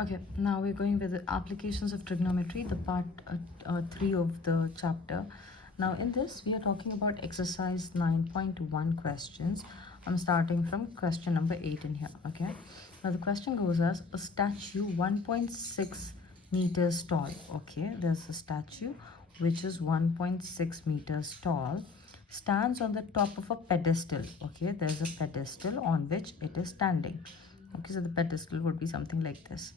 Okay, now we're going with the applications of trigonometry, the part 3 of the chapter. Now in this, we are talking about exercise 9.1 questions. I'm starting from question number 8 in here, okay? Now the question goes as a statue 1.6 meters tall, okay? There's a statue which is 1.6 meters tall, stands on the top of a pedestal, okay? There's a pedestal on which it is standing. Okay, so the pedestal would be something like this.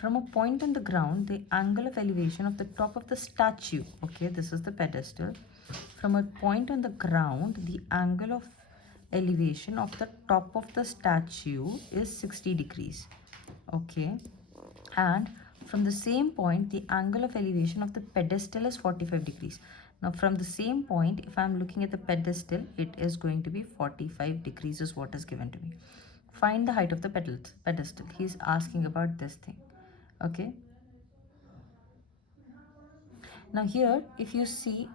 From a point on the ground, the angle of elevation of the top of the statue, okay, this is the pedestal. From a point on the ground, the angle of elevation of the top of the statue is 60 degrees, okay. And from the same point, the angle of elevation of the pedestal is 45 degrees. Now from the same point, if I'm looking at the pedestal, it is going to be 45 degrees is what is given to me. Find the height of the pedestal. He's asking about this thing, okay. Now here, if you see,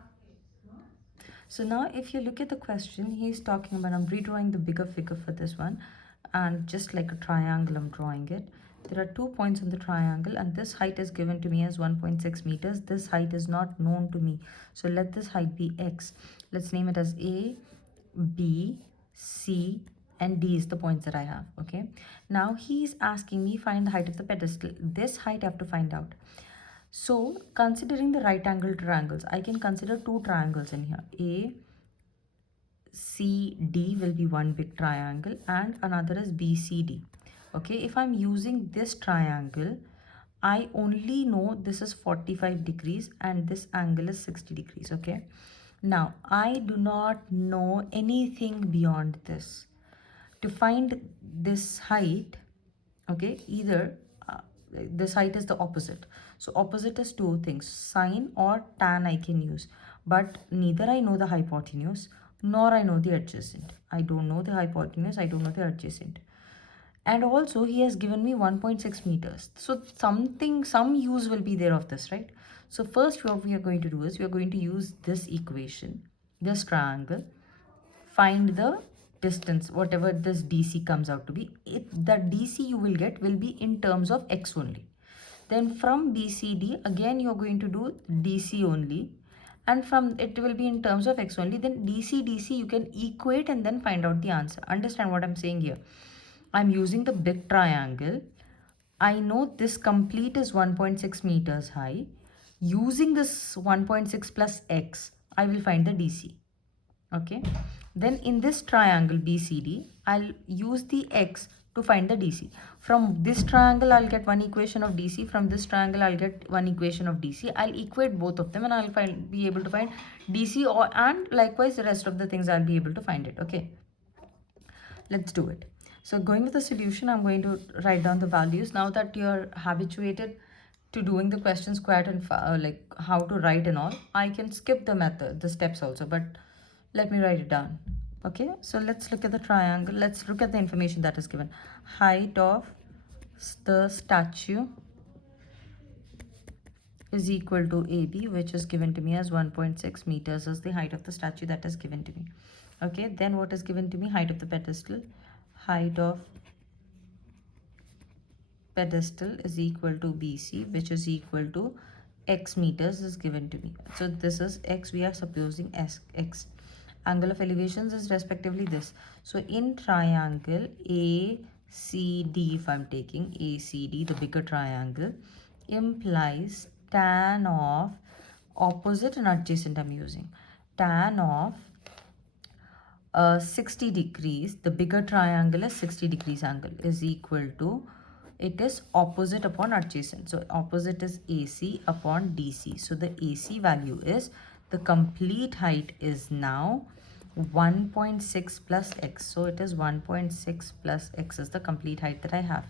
so now if you look at the question, he's talking about, I'm redrawing the bigger figure for this one, and just like a triangle, I'm drawing it. There are 2 points on the triangle, and this height is given to me as 1.6 meters. This height is not known to me. So let this height be x. Let's name it as A, B, C, and D is the points that I have, okay. Now he's asking me find the height of the pedestal. This height I have to find out. So considering the right angle triangles, I can consider 2 triangles in here. A, C, D will be one big triangle and another is B, C, D. Okay, if I'm using this triangle, I only know this is 45 degrees and this angle is 60 degrees, okay. Now, I do not know anything beyond this. To find this height, okay, either this height is the opposite. So opposite is 2 things, sine or tan I can use, but neither I know the hypotenuse nor I know the adjacent. I don't know the hypotenuse, I don't know the adjacent. And also he has given me 1.6 meters. So some use will be there of this, right? So first what we are going to do is we are going to use this equation, this triangle, find the distance, whatever this DC comes out to be. The DC you will get will be in terms of x only. Then from BCD, again you're going to do DC only. And from it will be in terms of x only. Then DC you can equate and then find out the answer. Understand what I'm saying here? I'm using the big triangle. I know this complete is 1.6 meters high. Using this 1.6 plus x, I will find the DC. Okay, then in this triangle BCD, I'll use the x to find the DC. From this triangle I'll get one equation of DC, from this triangle I'll get one equation of DC. I'll equate both of them and I'll be able to find DC, and likewise the rest of the things I'll be able to find it. Okay, let's do it. So going with the solution, I'm going to write down the values. Now that you're habituated to doing the questions quite and like how to write and all, I can skip the steps also, but let me write it down. Okay, so let's look at the triangle. Let's look at the information that is given. Height of the statue is equal to AB, which is given to me as 1.6 meters as the height of the statue that is given to me. Okay, then what is given to me? Height of the pedestal. Height of pedestal is equal to BC, which is equal to x meters is given to me. So this is x, we are supposing x. Angle of elevations is respectively this. So in triangle ACD, if I'm taking ACD, the bigger triangle, implies tan of opposite and adjacent I'm using. Tan of 60 degrees, the bigger triangle is 60 degrees angle, is equal to, it is opposite upon adjacent. So opposite is AC upon DC. So the AC value is, the complete height is now 1.6 plus x. So it is 1.6 plus x is the complete height that I have.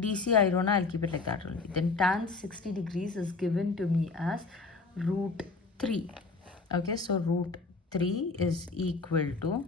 DC I don't know, I'll keep it like that only. Then tan 60 degrees is given to me as root 3. Okay, so root 3 is equal to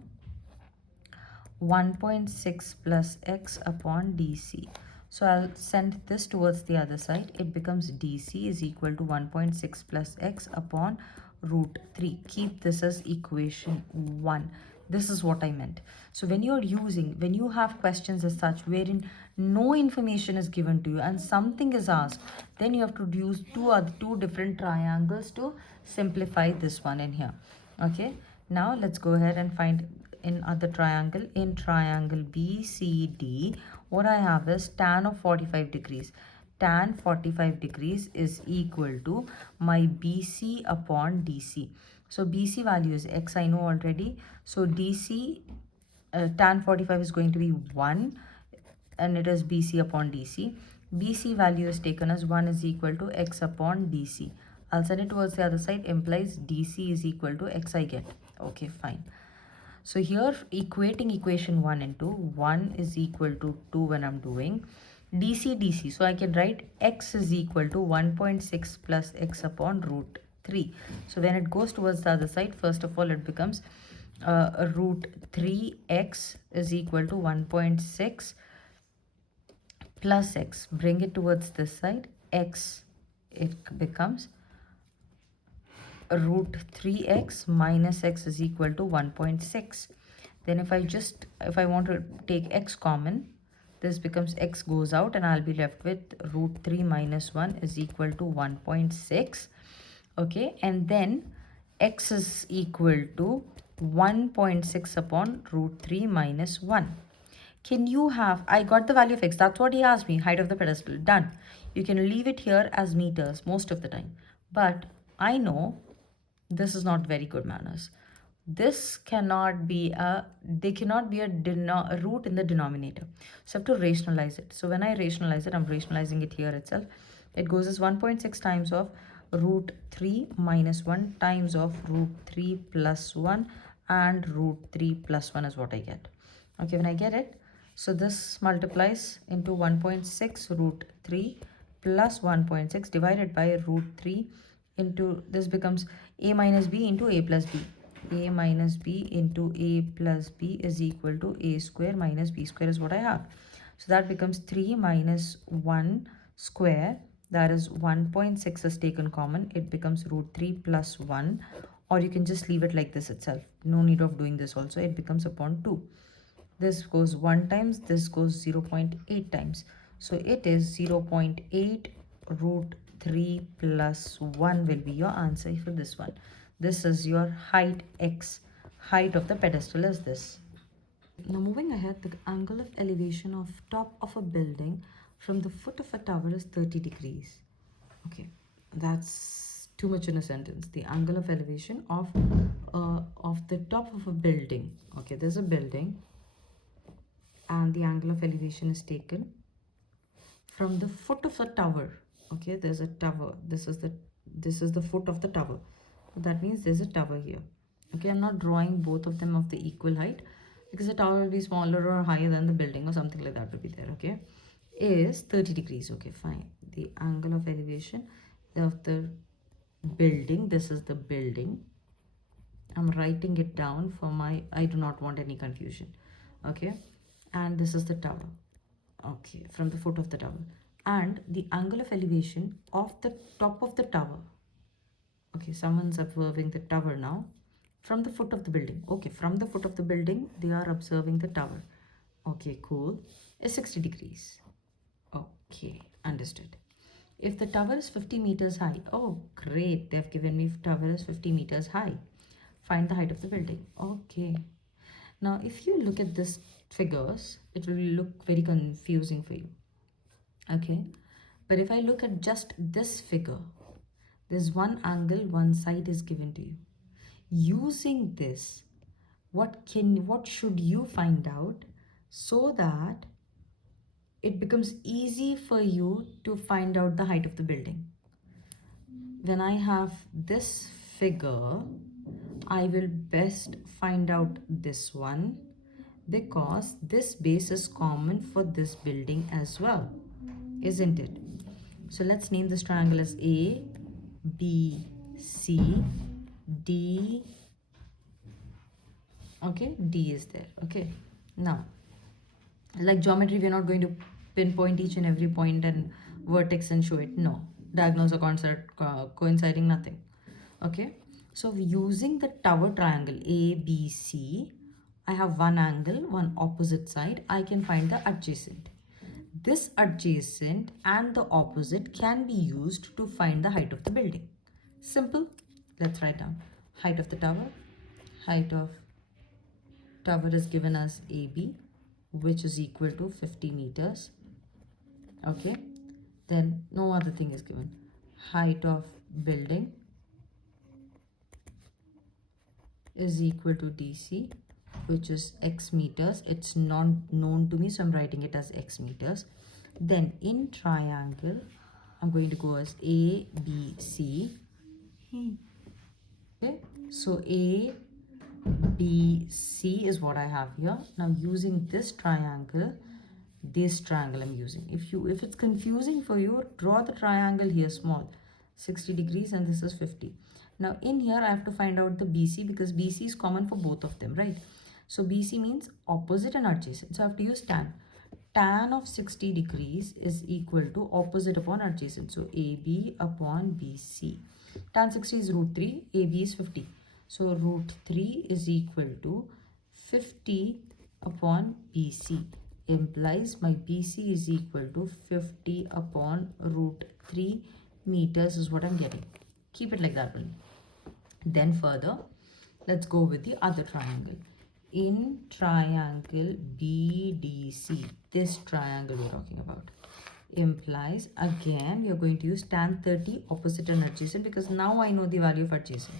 1.6 plus x upon DC. So I'll send this towards the other side. It becomes DC is equal to 1.6 plus x upon root 3. Keep this as equation 1. This is what I meant. So when you have questions as such wherein no information is given to you and something is asked, then you have to use two different triangles to simplify this one in here. Okay, now let's go ahead and find in other triangle. In triangle BCD, what I have is tan of 45 degrees. Tan 45 degrees is equal to my BC upon DC. So BC value is X, I know already. So DC, tan 45 is going to be 1, and it is BC upon DC. BC value is taken as 1 is equal to X upon DC. I'll send it towards the other side, implies DC is equal to X I get. Okay, fine. So here equating equation 1 into 1 is equal to 2 when I'm doing DC. So I can write X is equal to 1.6 plus X upon root 3. So when it goes towards the other side, first of all, it becomes root 3x is equal to 1.6 plus x. Bring it towards this side, x, it becomes root 3x minus x is equal to 1.6. Then if I want to take x common, this becomes x goes out and I'll be left with root 3 minus 1 is equal to 1.6. Okay, and then x is equal to 1.6 upon root 3 minus 1. Can you have, I got the value of x, that's what he asked me, height of the pedestal, done. You can leave it here as meters most of the time, but I know this is not very good manners. This cannot be a, they cannot be a root in the denominator. So I have to rationalize it. So when I rationalize it, I'm rationalizing it here itself. It goes as 1.6 times of root 3 minus 1 times of root 3 plus 1 and root 3 plus 1 is what I get. Okay, when I get it, so this multiplies into 1.6 root 3 plus 1.6 divided by root 3 into, this becomes a minus b into a plus b. A minus b into a plus b is equal to a square minus b square is what I have. So that becomes 3 minus 1 square, that is 1.6 is taken common. It becomes root 3 plus 1, or you can just leave it like this itself. No need of doing this also. It becomes upon 2. This goes 1 times, this goes 0.8 times. So it is 0.8 root 3 plus 1 will be your answer for this one. This is your height x. Height of the pedestal is this. Now moving ahead, the angle of elevation of top of a building from the foot of a tower is 30 degrees. Okay, that's too much in a sentence. The angle of elevation of the top of a building. Okay, there's a building and the angle of elevation is taken from the foot of a tower. Okay, there's a tower. This is the foot of the tower. That means there's a tower here. Okay, I'm not drawing both of them of the equal height because the tower will be smaller or higher than the building or something like that will be there. Okay, is 30 degrees. Okay, fine. The angle of elevation of the building, this is the building. I'm writing it down for my, I do not want any confusion. Okay, and this is the tower. Okay, from the foot of the tower, and the angle of elevation of the top of the tower. Okay, someone's observing the tower now from the foot of the building. Okay, from the foot of the building they are observing the tower. Okay, cool. Is 60 degrees. Okay, understood. If the tower is 50 meters high, oh great, they've given me tower is 50 meters high. Find the height of the building. Okay, now if you look at this figures, it will look very confusing for you. Okay, but if I look at just this figure, there's one angle, one side is given to you. Using this, what should you find out so that it becomes easy for you to find out the height of the building? When I have this figure, I will best find out this one because this base is common for this building as well, isn't it? So let's name this triangle as A, B, C, D. Okay, D is there. Okay, now like geometry, we're not going to pinpoint each and every point and vertex and show it. No, diagonals are coinciding, nothing. Okay, so using the tower triangle A, B, C, I have one angle, one opposite side. I can find the adjacent. This adjacent and the opposite can be used to find the height of the building. Simple. Let's write down height of the tower. Height of tower is given as AB, which is equal to 50 meters. Okay. Then no other thing is given. Height of building is equal to DC, which is x meters. It's not known to me, so I'm writing it as x meters. Then in triangle, I'm going to go as A, B, C. Okay, so A, B, C is what I have here. Now using this triangle I'm using. If it's confusing for you, draw the triangle here small, 60 degrees, and this is 50. Now in here I have to find out the BC because BC is common for both of them, right? So BC means opposite and adjacent. So I have to use tan. Tan of 60 degrees is equal to opposite upon adjacent. So AB upon BC. Tan 60 is root 3, AB is 50. So root 3 is equal to 50 upon BC. Implies my BC is equal to 50 upon root 3 meters is what I'm getting. Keep it like that one. Then further, let's go with the other triangle. In triangle BDC, this triangle we're talking about, implies, again, we are going to use tan 30 opposite and adjacent because now I know the value of adjacent.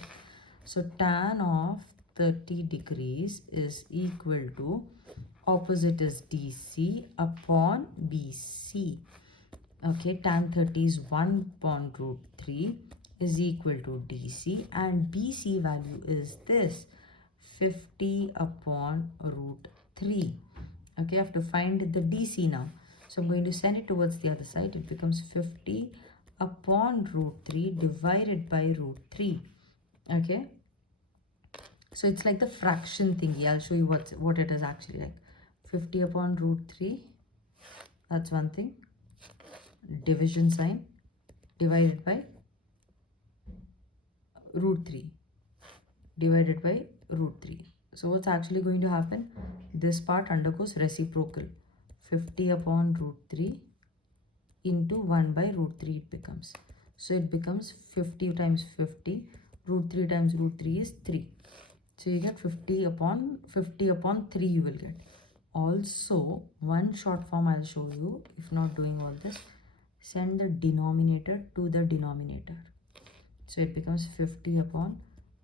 So tan of 30 degrees is equal to opposite is DC upon BC. Okay, tan 30 is 1 upon root 3 is equal to DC, and BC value is this 50 upon root 3. Okay, I have to find the DC now. So I'm going to send it towards the other side. It becomes 50 upon root 3 divided by root 3. Okay, so it's like the fraction thingy. I'll show you what it is actually like. 50 upon root 3, that's one thing. Division sign divided by root 3 divided by root 3. So what's actually going to happen? This part undergoes reciprocal. 50 upon root 3 into 1 by root 3 it becomes. So it becomes 50 times 50. Root 3 times root 3 is 3. So you get 50 upon 3 you will get. Also, one short form I'll show you if not doing all this. Send the denominator to the denominator. So it becomes 50 upon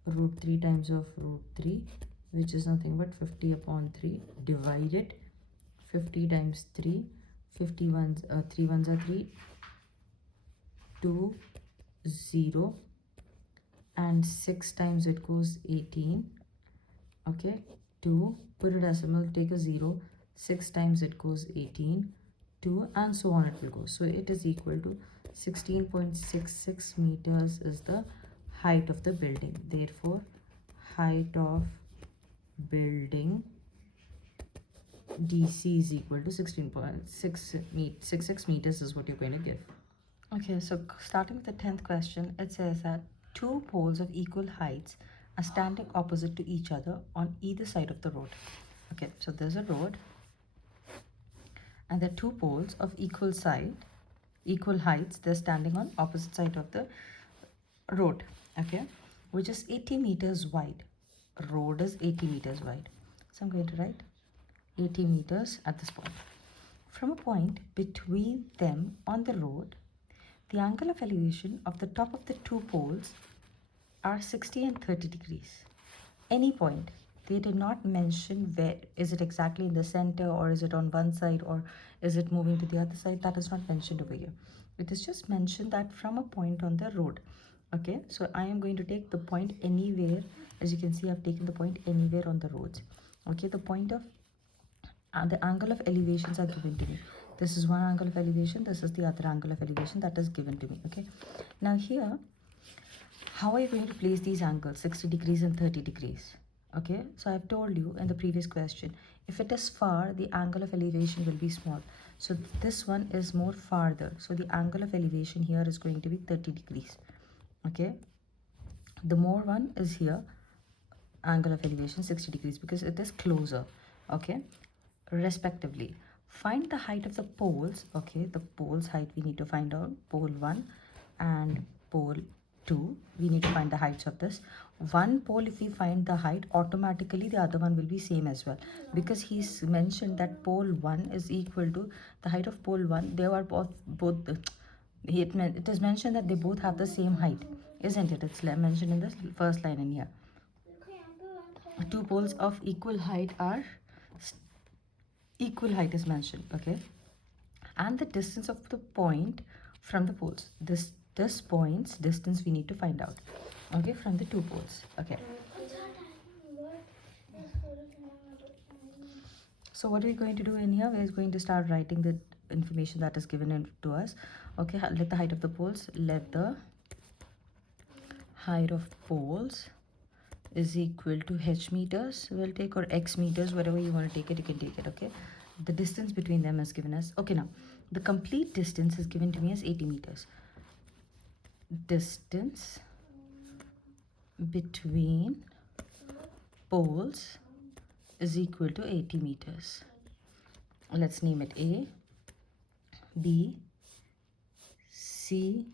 root 3 times of root 3, which is nothing but 50 upon 3 divided 50 times 3. 3 ones are 3, 2, 0, and 6 times it goes 18. Okay, 2, put it as decimal, take a 0, 6 times it goes 18, 2, and so on it will go. So it is equal to 16.66 meters is the height of the building. Therefore, height of building DC is equal to 16.66 meters is what you're going to give. Okay, so starting with the 10th question, it says that two poles of equal heights are standing opposite to each other on either side of the road. Okay, so there's a road and there are two poles of equal heights. They're standing on opposite side of the road, okay, which is 80 meters wide. Road is 80 meters wide. So I'm going to write 80 meters at this point. From a point between them on the road, the angle of elevation of the top of the two poles are 60 and 30 degrees. Any point. They did not mention where. Is it exactly in the center, or is it on one side, or is it moving to the other side? That is not mentioned over here. It is just mentioned that from a point on the road. Okay, so I am going to take the point anywhere. As you can see, I've taken the point anywhere on the roads. Okay, the point of the angle of elevations are given to me. This is one angle of elevation, this is the other angle of elevation that is given to me. Okay, now here, how are you going to place these angles, 60 degrees and 30 degrees? Okay, so I've told you in the previous question, if it is far, the angle of elevation will be small. So this one is more farther, so the angle of elevation here is going to be 30 degrees. Okay, the more one is here, angle of elevation 60 degrees because it is closer, okay, respectively. Find the height of the poles, okay, the poles height we need to find out, pole 1 and pole 2. We need to find the heights of this. One pole, if we find the height, automatically the other one will be same as well, because he's mentioned that pole 1 is equal to the height of pole 1. They are both it is mentioned that they both have the same height, isn't it? It's mentioned in the first line in here. Two poles of equal height are equal height is mentioned, okay, and the distance of the point from the poles. This point's distance we need to find out, okay, from the two poles, okay. So what are we going to do in here? We're going to start writing the information that is given to us, okay. Let the height of the poles, let the height of poles is equal to h meters, we'll take, or x meters, whatever you want to take it, you can take it, okay. The distance between them is given as, okay, now the complete distance is given to me as 80 meters. Distance between poles is equal to 80 meters. Let's name it A, B, C,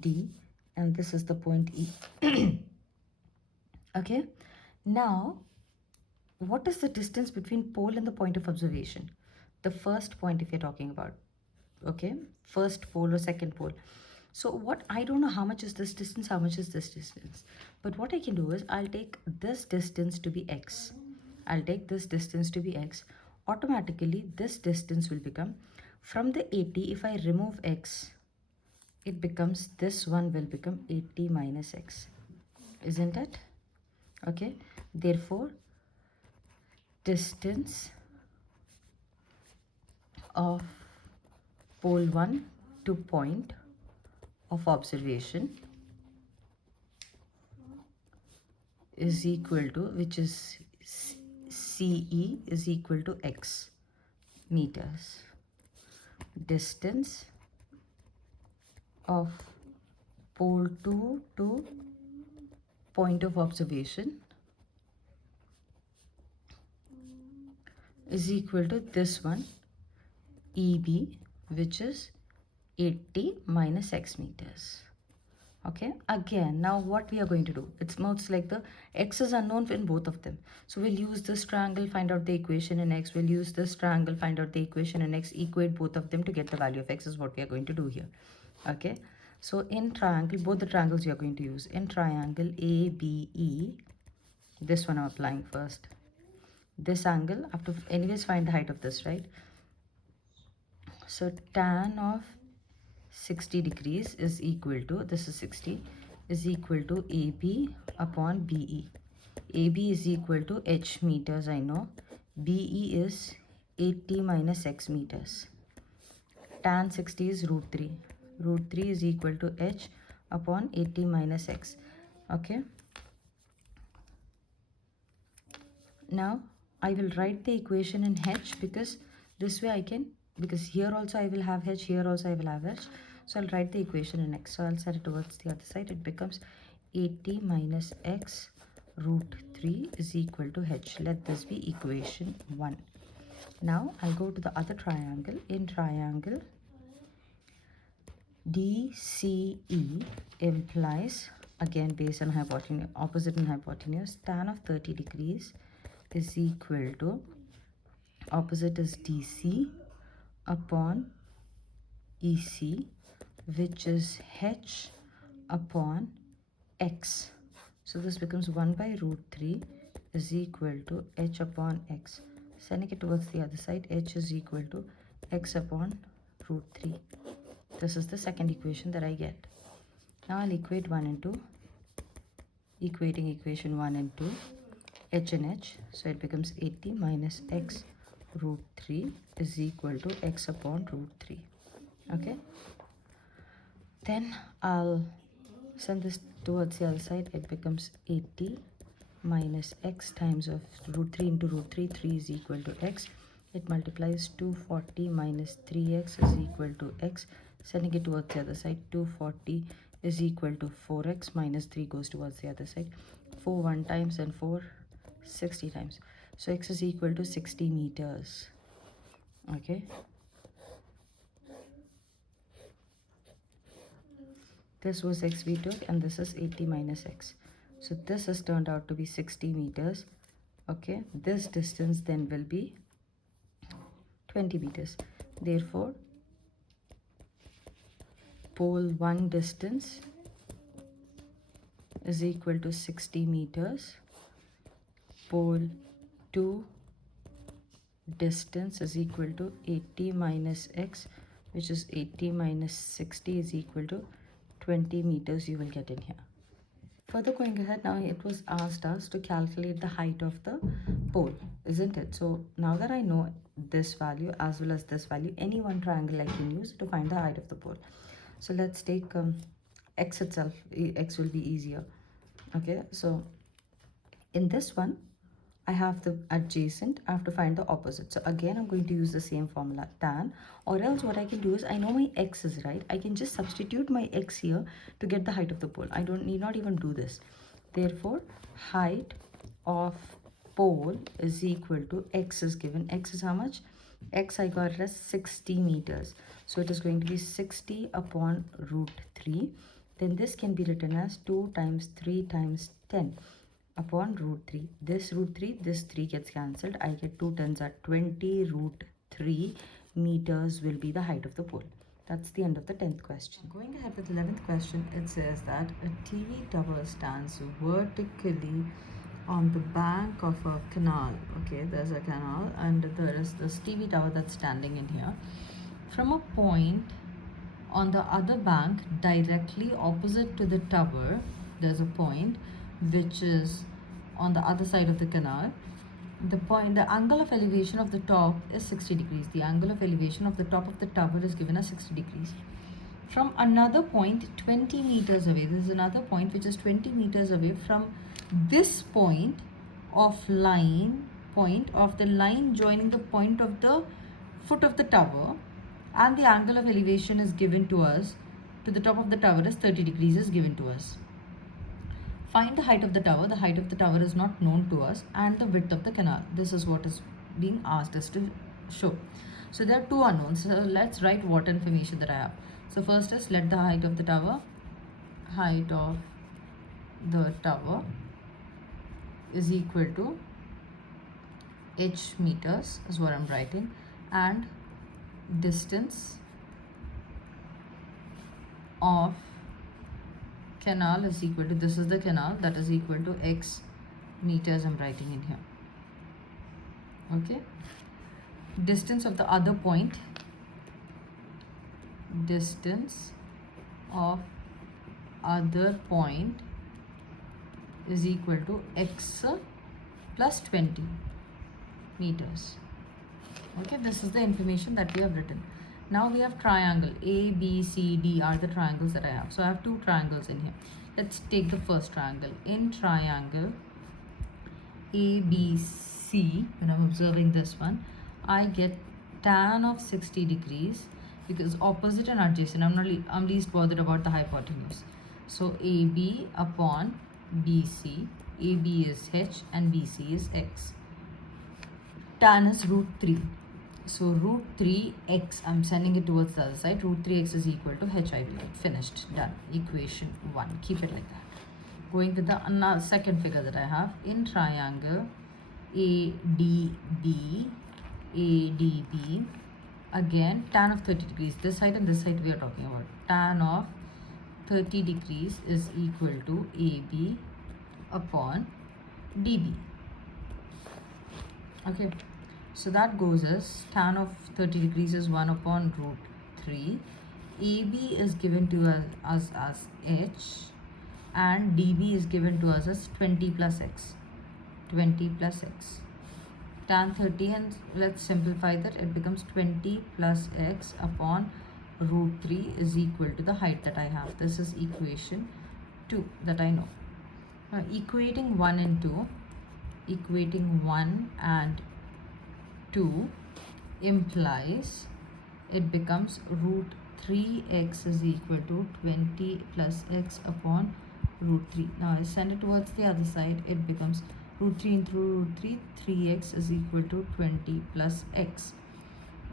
D, and this is the point E. Okay, now what is the distance between pole and the point of observation? The first point, if you're talking about, okay, first pole or second pole. So what, I don't know how much is this distance, how much is this distance, but what I can do is I'll take this distance to be x. I'll take this distance to be x. Automatically this distance will become, from the 80, if I remove x, it becomes, this one will become 80 minus x, isn't it? Okay, therefore distance of pole 1 to point of observation is equal to, which is CE, is equal to x meters. Distance of pole 2 to point of observation is equal to this one, EB, which is 80 minus x meters. Okay, again, now what we are going to do, it's most like the x is unknown in both of them, so we'll use this triangle, find out the equation in x. We'll use this triangle, find out the equation in x, equate both of them to get the value of x, is what we are going to do here. Okay, so in triangle, both the triangles you are going to use, in triangle ABE, this one I'm applying first. This angle, I have to anyways find the height of this, right? So tan of 60 degrees is equal to, this is 60, is equal to AB upon BE. AB is equal to h meters, I know. BE is 80 minus x meters. Tan 60 is root 3. Root 3 is equal to h upon 80 minus x. Okay. Now I will write the equation in h, because this way I can, because here also I will have h, here also I will have h. So I'll write the equation in x. So I'll set it towards the other side. It becomes 80 minus x root 3 is equal to h. Let this be equation 1. Now I'll go to the other triangle. In triangle DCE implies, again based on hypotenuse, opposite and hypotenuse, tan of 30 degrees is equal to, opposite is DC upon EC, which is h upon x. So this becomes 1 by root 3 is equal to h upon x. Sending it towards the other side, h is equal to x upon root 3. This is the second equation that I get. Now I'll equate 1 and 2. Equating equation 1 and 2, h and h. So it becomes 80 minus x root 3 is equal to x upon root 3. Okay. Then I'll send this towards the other side. It becomes 80 minus x times of root 3 into root 3. 3 is equal to x. It multiplies 240 minus 3x is equal to x. Sending it towards the other side, 240 is equal to 4x minus 3 goes towards the other side. 4 1 times and 4 60 times. So x is equal to 60 meters. Okay. This was x we took, and this is 80 minus x. So this has turned out to be 60 meters. Okay. This distance then will be 20 meters. Therefore, pole 1 distance is equal to 60 meters. Pole 2 distance is equal to 80 minus x, which is 80 minus 60 is equal to 20 meters you will get in here. Further going ahead, now it was asked us to calculate the height of the pole, isn't it? So now that I know this value as well as this value, any one triangle I can use to find the height of the pole. So let's take x itself. X will be easier. Okay, so in this one, I have the adjacent, I have to find the opposite. So again, I'm going to use the same formula, tan, or else what I can do is, I know my x is right. I can just substitute my x here to get the height of the pole. I don't need not even do this. Therefore, height of pole is equal to x is given. X is how much? X I got it as 60 meters. So it is going to be 60 upon root 3. Then this can be written as 2 times 3 times 10 upon root 3. This root 3, this 3 gets cancelled. I get 2 tens are 20 root 3 meters will be the height of the pole. That's the end of the 10th question. Going ahead with the 11th question, it says that a TV tower stands vertically on the bank of a canal. Okay, there's a canal and there is this TV tower that's standing in here. From a point on the other bank directly opposite to the tower, there's a point which is on the other side of the canal. The angle of elevation of the top is 60 degrees. The angle of elevation of the top of the tower is given as 60 degrees. From another point 20 meters away, this is another point which is 20 meters away from this point of the line joining the point of the foot of the tower, and the angle of elevation is given to us to the top of the tower is 30 degrees is given to us. Find the height of the tower. The height of the tower is not known to us, and the width of the canal. This is what is being asked us to show. So there are two unknowns. So let's write what information that I have. So first is, let the height of the tower is equal to h meters is what I'm writing, and distance of canal is equal to, this is the canal, that is equal to x meters I'm writing in here. Okay, distance of the other point, distance of other point is equal to x plus 20 meters. Okay, this is the information that we have written. Now we have triangle A, B, C, D are the triangles that I have. So I have two triangles in here. Let's take the first triangle. In triangle A, B, C, when I'm observing this one, I get tan of 60 degrees because opposite and adjacent. I'm least bothered about the hypotenuse. So AB upon BC, AB is h and BC is x. Tan is root 3. So root 3x, I'm sending it towards the other side. Root 3x is equal to h I will write. Finished. Done. Equation 1. Keep it like that. Going with the second figure that I have. In triangle ADB, again tan of 30 degrees. This side and this side we are talking about. Tan of 30 degrees is equal to AB upon DB. Okay. So that goes as tan of 30 degrees is 1 upon root 3. AB is given to us as h, and DB is given to us as 20 plus x. 20 plus x. Tan 30, and let's simplify that. It becomes 20 plus x upon root 3 is equal to the height that I have. This is equation 2 that I know. Now equating 1 and 2, equating 1 and 2 implies it becomes root 3x is equal to 20 plus x upon root 3. Now I send it towards the other side. It becomes Root 3 into root 3, 3x is equal to 20 plus x.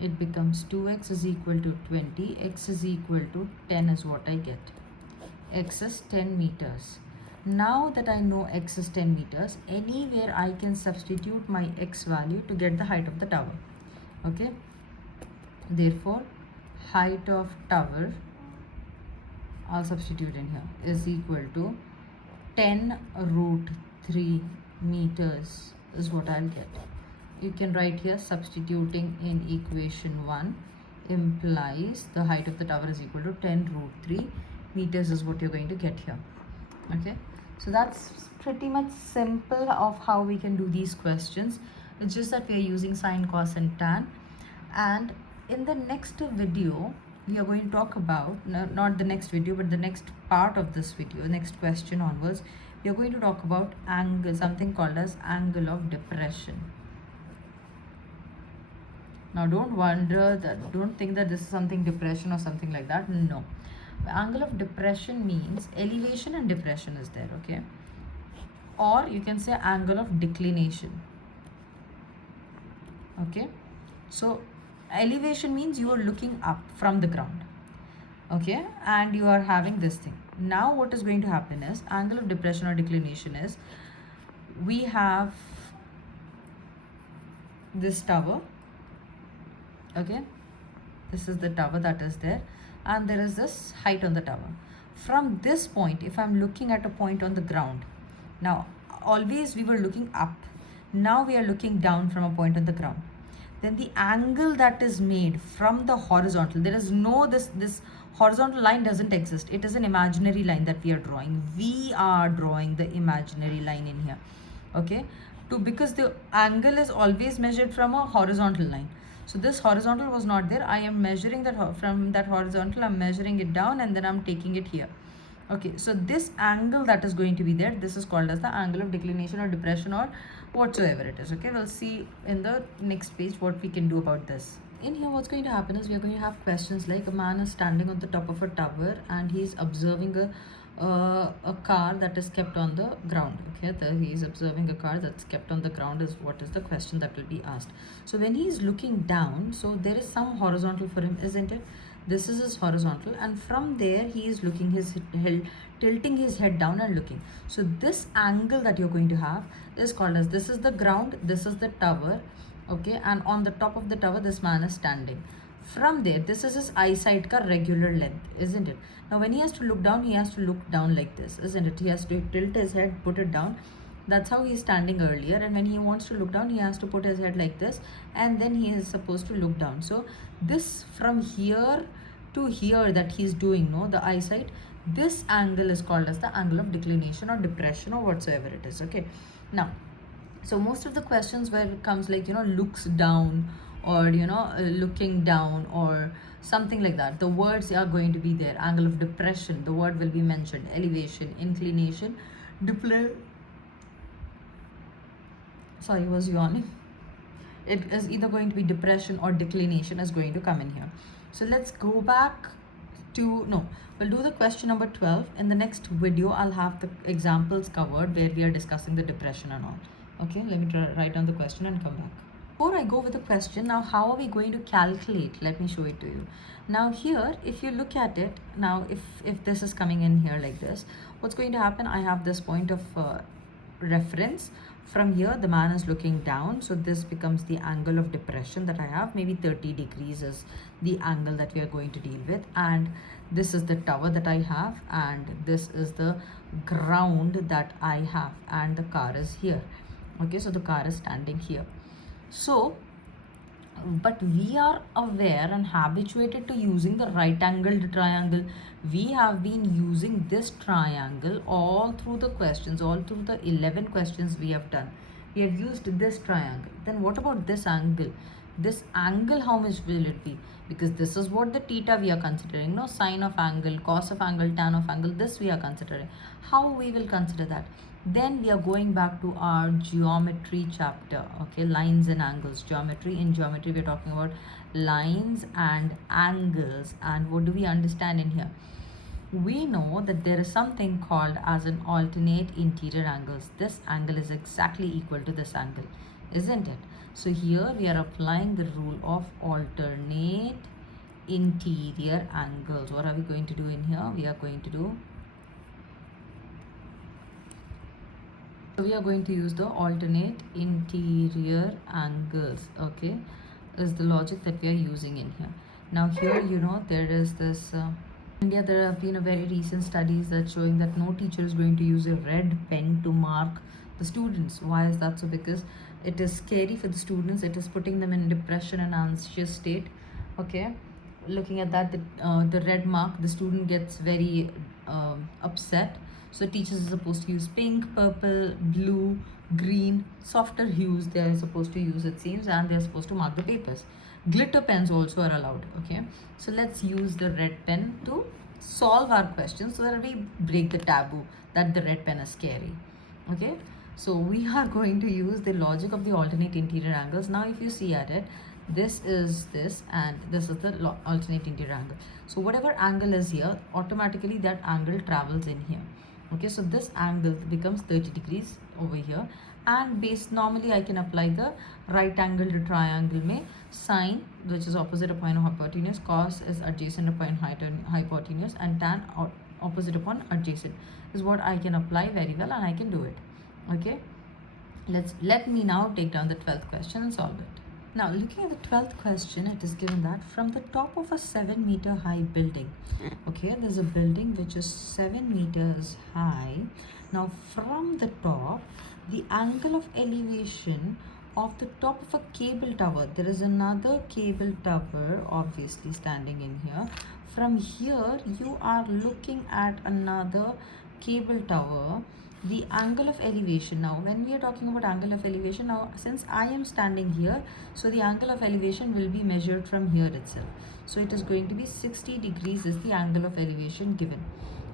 It becomes 2x is equal to 20, x is equal to 10 is what I get. X is 10 meters. Now that I know x is 10 meters, anywhere I can substitute my x value to get the height of the tower. Okay. Therefore, height of tower, I'll substitute in here, is equal to 10 root 3 meters is what I'll get. You can write here substituting in equation 1 implies the height of the tower is equal to 10 root 3 meters is what you're going to get here. Okay, so that's pretty much simple of how we can do these questions. It's just that we are using sine, cos and tan. And in the next video we are going to talk about, not the next video but the next part of this video, next question onwards, we are going to talk about angle, something called as angle of depression. Now don't think that this is something depression or something like that. No, the angle of depression means elevation and depression is there. Okay, or you can say angle of declination. Okay, so elevation means you are looking up from the ground. Okay, and you are having this thing. Now what is going to happen is angle of depression or declination is, we have this tower. Okay, this is the tower that is there, and there is this height on the tower. From this point, if I'm looking at a point on the ground, now always we were looking up, now we are looking down from a point on the ground, then the angle that is made from the horizontal, there is no this horizontal line doesn't exist. It is an imaginary line that we are drawing. We are drawing the imaginary line in here. Okay, because the angle is always measured from a horizontal line. So this horizontal was not there. I am measuring that from that horizontal, I'm measuring it down and then I'm taking it here. Okay, so this angle that is going to be there, this is called as the angle of declination or depression or whatsoever it is. Okay, we'll see in the next page what we can do about this. In here what's going to happen is we are going to have questions like, a man is standing on the top of a tower and he's observing a car that is kept on the ground. Okay, he is observing a car that's kept on the ground is what is the question that will be asked. So when he is looking down, so there is some horizontal for him, isn't it? This is his horizontal, and from there he is looking his head, tilting his head down and looking. So this angle that you're going to have is called as, this is the ground, this is the tower. Okay, and on the top of the tower this man is standing. From there, this is his eyesight ka regular length, isn't it? Now when he has to look down, he has to look down like this, isn't it? He has to tilt his head, put it down. That's how he is standing earlier, and when he wants to look down, he has to put his head like this, and then he is supposed to look down. So this from here to here that he's doing, no, the eyesight, this angle is called as the angle of declination or depression or whatsoever it is. Okay, now so most of the questions where it comes like, looks down or looking down or something like that, the words are going to be there. Angle of depression, the word will be mentioned. Elevation, inclination, sorry, I was yawning. It is either going to be depression or declination is going to come in here. So let's go back to, we'll do the question number 12. In the next video, I'll have the examples covered where we are discussing the depression and all. Okay, let me write down the question and come back. Before I go with the question, now how are we going to calculate? Let me show it to you. Now here, if you look at it, now if this is coming in here like this, what's going to happen? I have this point of reference. From here, the man is looking down. So this becomes the angle of depression that I have. Maybe 30 degrees is the angle that we are going to deal with. And this is the tower that I have. And this is the ground that I have. And the car is here. Okay, so the car is standing here. So, but we are aware and habituated to using the right angled triangle. We have been using this triangle all through the questions, all through the 11 questions we have done. We have used this triangle. Then what about this angle? This angle, how much will it be? Because this is what the theta we are considering. No, sine of angle, cos of angle, tan of angle, this we are considering. How we will consider that? Then we are going back to our geometry chapter. Okay, lines and angles, geometry. In geometry, we are talking about lines and angles. And what do we understand in here? we know that there is something called as an alternate interior angles. This angle is exactly equal to this angle, isn't it? So here we are applying the rule of alternate interior angles. What are we going to do in here? We are going to do, so we are going to use the alternate interior angles, okay, is the logic that we are using in here. Now here, you know, there is this India, there have been a very recent studies that showing that no teacher is going to use a red pen to mark the students. Why is that so? Because it is scary for the students. It is putting them in depression and anxious state. Okay, looking at that, the red mark, the student gets very upset. So teachers are supposed to use pink, purple, blue, green, softer hues they are supposed to use, it seems, and they are supposed to mark the papers. Glitter pens also are allowed. Okay, so let's use the red pen to solve our questions so that we break the taboo that the red pen is scary. Okay, so we are going to use the logic of the alternate interior angles. Now if you see at it, this is this and this is the alternate interior angle. So whatever angle is here, automatically that angle travels in here. Okay, so this angle becomes 30 degrees over here, and based normally I can apply the right angled triangle mein sine, which is opposite upon hypotenuse, cos is adjacent upon hypotenuse, and tan opposite upon adjacent is what I can apply very well, and I can do it. Okay, let me now take down the 12th question and solve it. Now looking at the 12th question, it is given that from the top of a 7-meter high building, okay, there's a building which is 7 meters high. Now from the top, the angle of elevation of the top of a cable tower, there is another cable tower obviously standing in here. From here you are looking at another cable tower. The angle of elevation, now when we are talking about angle of elevation, now since I am standing here, so the angle of elevation will be measured from here itself. So it is going to be 60 degrees is the angle of elevation given,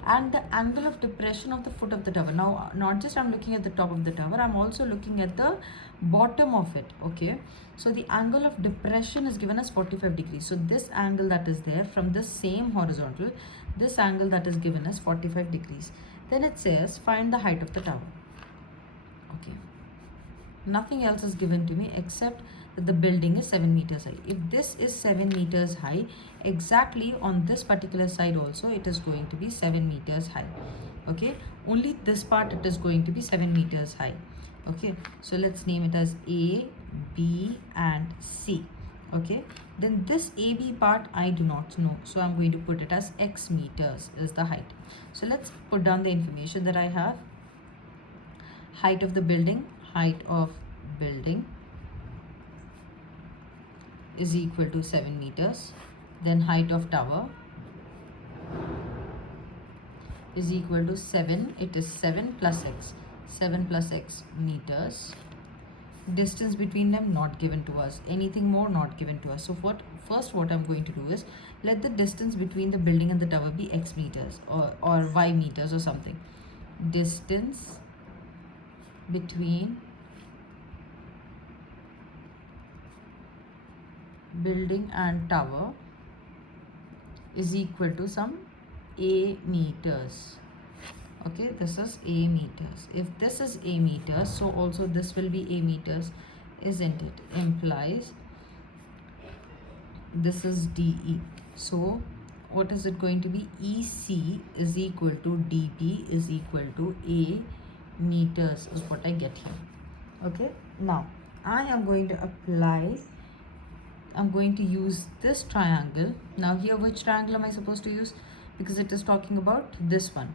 and the angle of depression of the foot of the tower. Now not just I'm looking at the top of the tower, I'm also looking at the bottom of it. Okay, so the angle of depression is given as 45 degrees. So this angle that is there from this same horizontal, this angle that is given as 45 degrees. Then it says find the height of the tower. Okay, nothing else is given to me except that the building is 7 meters high. If this is 7 meters high, exactly on this particular side also it is going to be 7 meters high. Okay, only this part it is going to be 7 meters high. Okay, so let's name it as A, B and C. Okay, then this AB part I do not know, so I'm going to put it as X meters is the height. So let's put down the information that I have. Height of the building, is equal to 7 meters. Then height of tower is equal to 7, it is 7 plus x, 7 plus x meters. Distance between them not given to us, anything more not given to us. So what I'm going to do is let the distance between the building and the tower be x meters or y meters or something. Distance between building and tower is equal to some a meters. Okay, this is a meters. If this is a meters, so also this will be a meters, isn't it? Implies this is DE. So what is it going to be? EC is equal to DB is equal to A meters is what I get here. Okay, now I am going to apply, I'm going to use this triangle. Now here, which triangle am I supposed to use? Because it is talking about this one.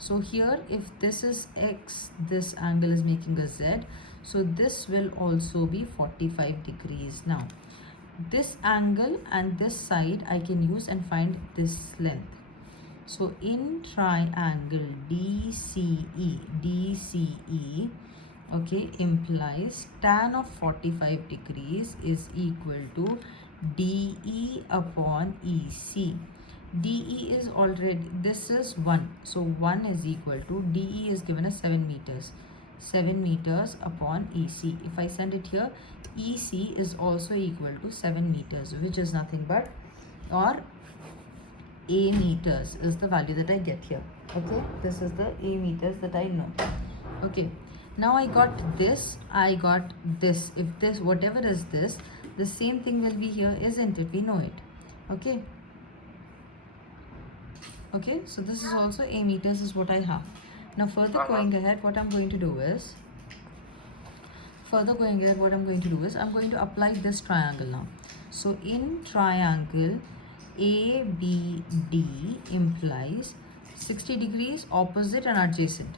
So here, if this is X, this angle is making a Z. So this will also be 45 degrees. Now, this angle and this side I can use and find this length. So in triangle DCE, okay, implies tan of 45 degrees is equal to DE upon EC. DE is already, this is 1. So 1 is equal to, DE is given as 7 meters. 7 meters upon EC. If I send it here, EC is also equal to 7 meters, which is nothing but, or A meters is the value that I get here. Okay, this is the A meters that I know. Okay, now I got this, I got this. If this, whatever is this, the same thing will be here, isn't it? We know it. Okay. Okay, so this is also A meters is what I have. Now further going ahead, what I'm going to do is, I'm going to apply this triangle now. So in triangle ABD implies 60 degrees, opposite and adjacent.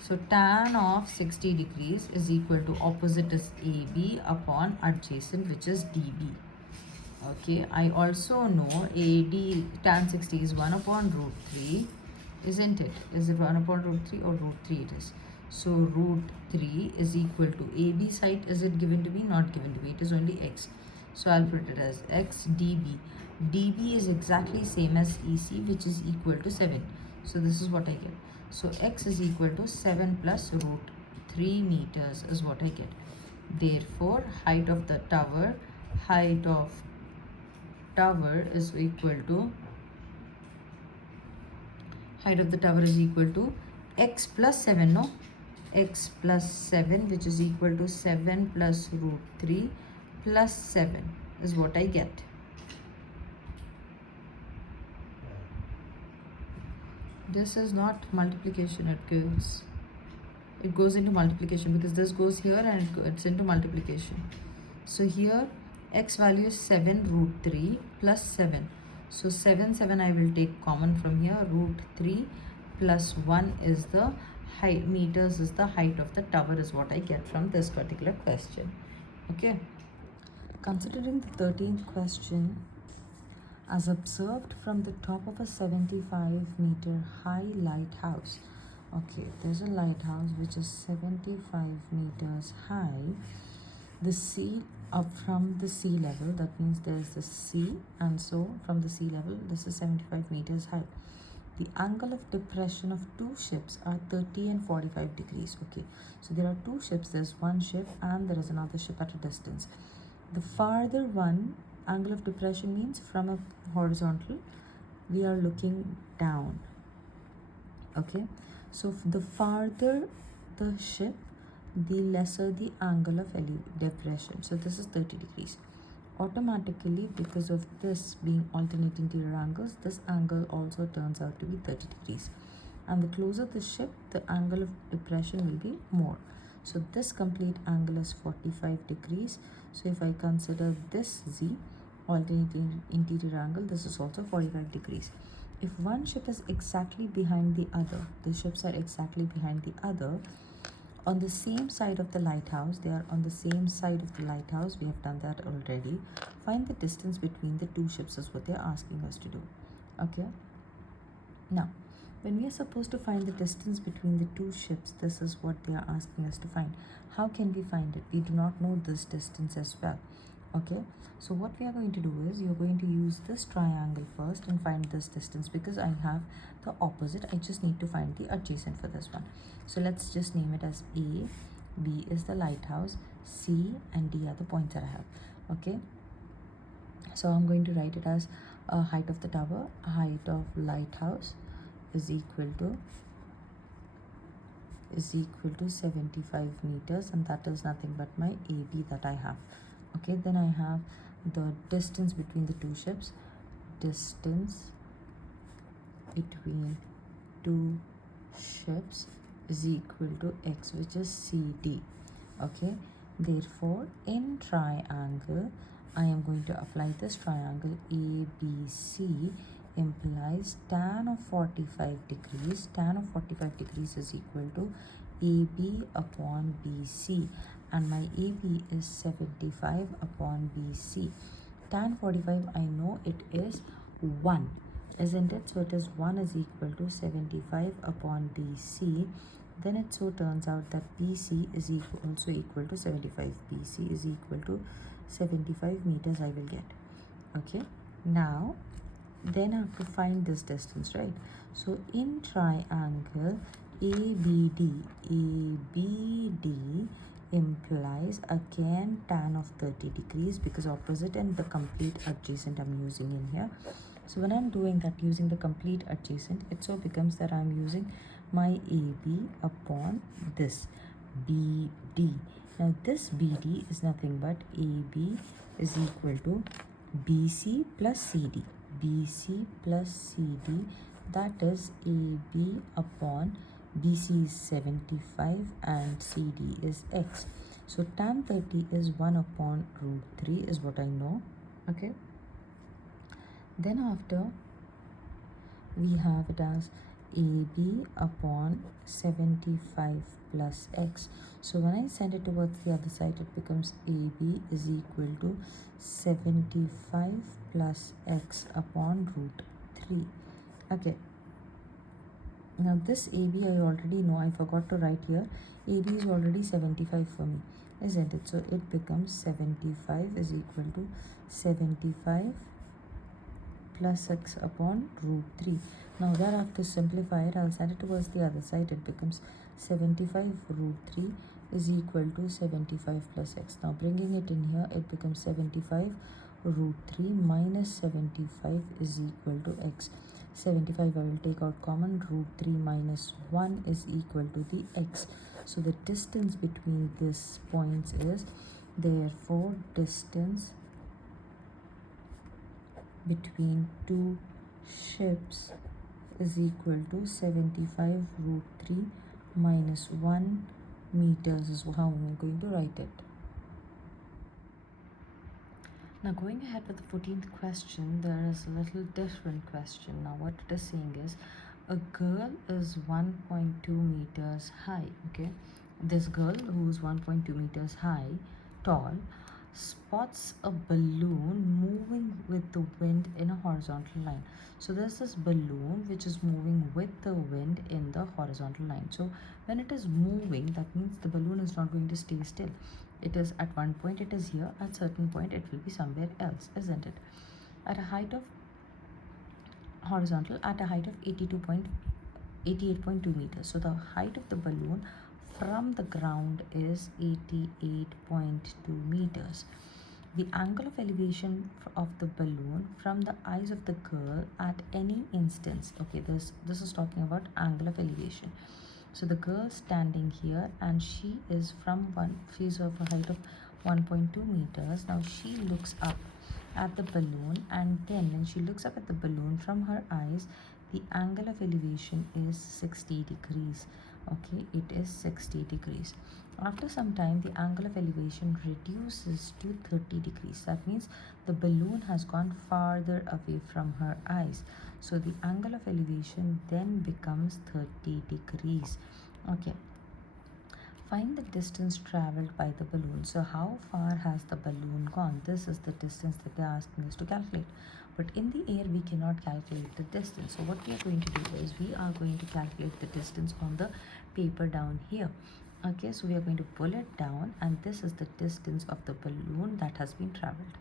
So tan of 60 degrees is equal to opposite is AB upon adjacent, which is DB. Okay, I also know AD tan 60 is 1 upon root 3, isn't it? Is it 1 upon root 3 or root 3 it is? So root 3 is equal to AB side. Is it given to me? Not given to me. It is only x. So I'll put it as x dB. dB is exactly same as EC, which is equal to 7. So this is what I get. So x is equal to 7 plus root 3 meters is what I get. Therefore, height of the tower is equal to x plus 7, no? X plus 7, which is equal to 7 plus root 3 plus 7 is what I get. This is not multiplication, it goes into multiplication, because this goes here and it's into multiplication. So here x value is 7 root 3 plus 7. So 7 I will take common from here. Root 3 plus 1 is the height, meters is the height of the tower is what I get from this particular question. Okay. Considering the 13th question, as observed from the top of a 75-meter high lighthouse. Okay, there's a lighthouse which is 75 meters high. The sea up from the sea level, that means there's the sea, and so from the sea level this is 75 meters high. The angle of depression of two ships are 30 and 45 degrees. Okay, so there are two ships, there's one ship and there is another ship at a distance. The farther one, angle of depression means from a horizontal we are looking down. Okay, so the farther the ship, the lesser the angle of depression. So this is 30 degrees. Automatically, because of this being alternate interior angles, this angle also turns out to be 30 degrees. And the closer the ship, the angle of depression will be more. So this complete angle is 45 degrees. So if I consider this Z, alternate interior angle, this is also 45 degrees. If one ship is exactly behind the other, the ships are exactly behind the other, on the same side of the lighthouse, they are on the same side of the lighthouse, we have done that already. Find the distance between the two ships is what they are asking us to do. Okay, now when we are supposed to find the distance between the two ships, this is what they are asking us to find. How can we find it? We do not know this distance as well. Okay, so what we are going to do is, you're going to use this triangle first and find this distance, because I have the opposite. I just need to find the adjacent for this one. So let's just name it as A, B is the lighthouse, C and D are the points that I have. Okay, so I'm going to write it as height of the tower, height of lighthouse is equal to 75 meters, and that is nothing but my AB that I have. Okay, then I have the distance between the two ships. Distance between two ships is equal to x, which is CD. Okay, therefore in triangle I am going to apply this triangle ABC implies tan of 45 degrees. Tan of 45 degrees is equal to AB upon BC, and my AB is 75 upon BC. Tan 45, I know it is 1, isn't it? So it is 1 is equal to 75 upon BC. Then it so turns out that BC is also equal to 75. BC is equal to 75 meters I will get. Okay, now then I have to find this distance, right? So in triangle ABD implies again tan of 30 degrees, because opposite and the complete adjacent I'm using in here. So when I'm doing that using the complete adjacent, it so becomes that I'm using my AB upon this BD. Now this BD is nothing but AB is equal to BC plus CD. BC plus CD, that is AB upon BC is 75 and CD is X. So tan 30 is 1 upon root 3 is what I know. Okay. Then after we have it as AB upon 75 plus X. So when I send it towards the other side, it becomes AB is equal to 75 plus X upon root 3. Okay. Now this AB I already know. I forgot to write here. AB is already 75 for me, isn't it? So it becomes 75 is equal to 75 plus X upon root 3. Now that I have to simplify it, I'll send it towards the other side. It becomes 75 root 3 is equal to 75 plus X. Now bringing it in here, it becomes 75 root 3 minus 75 is equal to X. 75 I will take out common, root 3 minus 1 is equal to the X. So the distance between these points is, therefore distance between two ships is equal to 75 root 3 minus 1 meters is how I'm going to write it. Now going ahead with the 14th question, there is a little different question. Now what it is saying is, a girl is 1.2 meters high. Okay, this girl who's 1.2 meters high, tall, spots a balloon moving with the wind in a horizontal line. So there's this balloon which is moving with the wind in the horizontal line. So when it is moving, that means the balloon is not going to stay still. It is at one point it is here, at certain point it will be somewhere else, isn't it? At a height of horizontal, at a height of 88.2 meters. So the height of the balloon from the ground is 88.2 meters. The angle of elevation of the balloon from the eyes of the girl at any instance. Okay, this is talking about angle of elevation. So the girl standing here, and she is she's of a height of 1.2 meters. Now she looks up at the balloon, and then when she looks up at the balloon from her eyes, the angle of elevation is 60 degrees. Okay, it is 60 degrees. After some time, the angle of elevation reduces to 30 degrees. That means the balloon has gone farther away from her eyes. So the angle of elevation then becomes 30 degrees. Okay. Find the distance traveled by the balloon. So how far has the balloon gone? This is the distance that they're asking us to calculate. But in the air, we cannot calculate the distance. So what we are going to do is we are going to calculate the distance on the paper down here. Okay, so we are going to pull it down, and this is the distance of the balloon that has been traveled.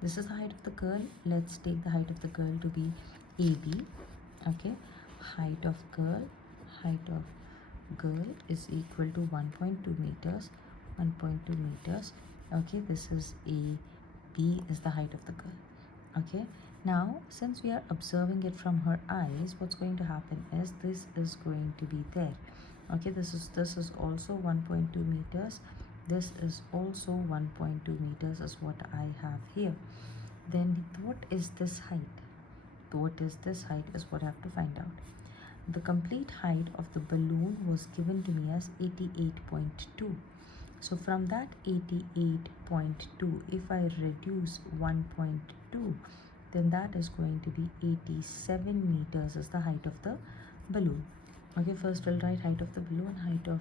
This is the height of the girl. Let's take the height of the girl to be AB. Okay, height of girl is equal to 1.2 meters. 1.2 meters. Okay, this is AB is the height of the girl. Okay, now since we are observing it from her eyes, what's going to happen is this is going to be there. Okay, this is also 1.2 meters. This is also 1.2 meters is what I have here. Then what is this height? What is this height is what I have to find out. The complete height of the balloon was given to me as 88.2. So from that 88.2, if I reduce 1.2, then that is going to be 87 meters is the height of the balloon. Okay, first we'll write height of the balloon. Height of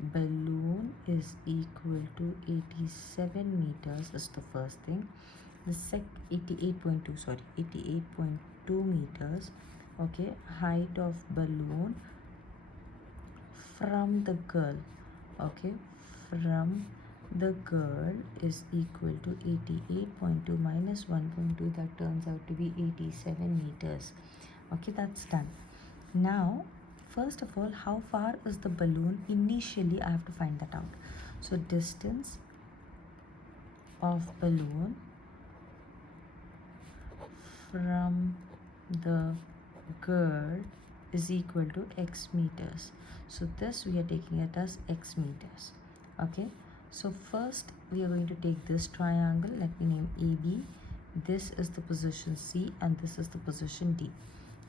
balloon is equal to 87 meters is the first thing. The 88.2 meters. Okay, height of balloon from the girl. Okay, from the girl is equal to 88.2 minus 1.2, that turns out to be 87 meters. Okay, that's done. Now first of all, how far is the balloon initially? I have to find that out. So distance of balloon from the girl is equal to x meters. So this we are taking it as x meters. Okay, so first we are going to take this triangle. Let me name AB. This is the position C and this is the position D.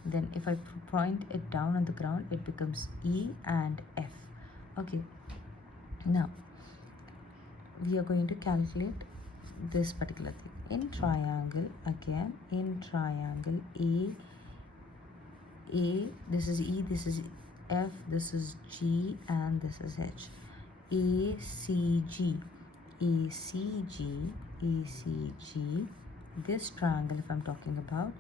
Then if I point it down on the ground, it becomes E and F. Okay, now we are going to calculate this particular thing in triangle. Again, in triangle this is E, this is F, this is G, and this is H. ACG, ACG, ACG. This triangle, if I'm talking about,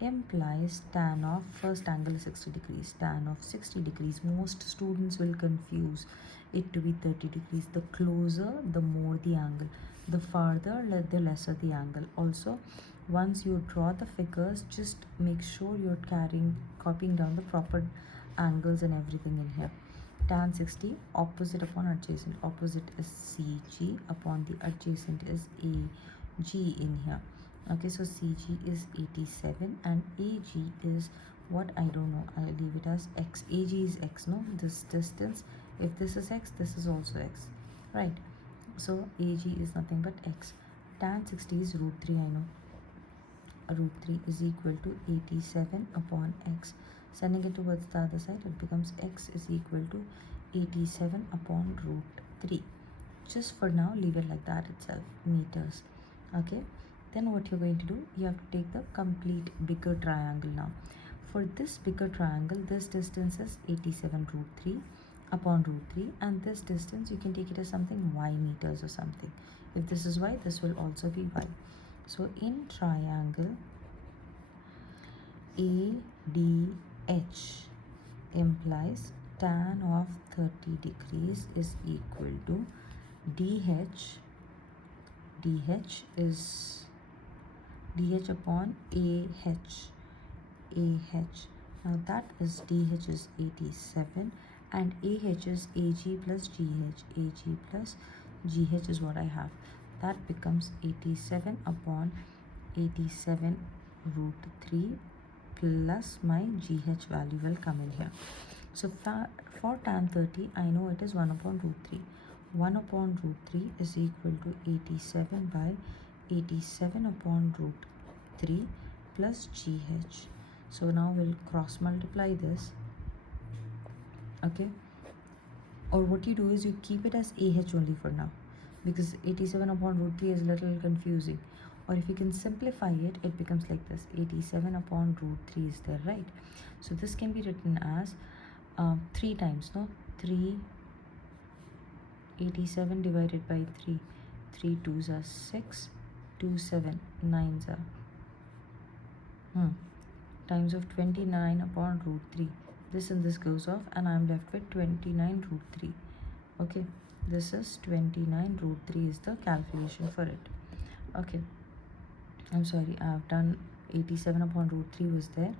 implies tan of first angle is 60 degrees, tan of 60 degrees. Most students will confuse it to be 30 degrees. The closer, the more the angle. The farther, the lesser the angle. Also, once you draw the figures, just make sure you're copying down the proper angles and everything in here. Tan 60, opposite upon adjacent. Opposite is CG, upon the adjacent is AG in here. Okay, so CG is 87 and AG is what, I don't know, I'll leave it as x. AG is x, no, this distance, if this is x, this is also x, right? So AG is nothing but x. Tan 60 is root 3, I know. Root 3 is equal to 87 upon x. Sending it towards the other side, it becomes x is equal to 87 upon root 3. Just for now, leave it like that itself, meters. Okay, then what you're going to do, you have to take the complete bigger triangle now. For this bigger triangle, this distance is 87 root 3 upon root 3, and this distance you can take it as something y meters or something. If this is y, this will also be y. So in triangle ADH implies tan of 30 degrees is equal to DH is DH upon AH. Now that is DH is 87 and AH is AG plus GH. AG plus GH is what I have. That becomes 87 upon 87 root 3 plus my GH value will come in here. So for tan 30, I know it is 1 upon root 3. 1 upon root 3 is equal to 87 by 87 upon root 3 plus GH. So now we'll cross multiply this. Okay. Or what you do is you keep it as AH only for now, because 87 upon root 3 is a little confusing. Or if you can simplify it, it becomes like this. 87 upon root 3 is there, right? So this can be written as 3 times, no? 87 divided by 3. 3 2s are 6, 2 7, 9s are times of 29 upon root 3. This and this goes off and I'm left with 29 root 3. Okay, this is 29 root 3 is the calculation for it. Okay, I'm sorry, I've done 87 upon root 3 was there.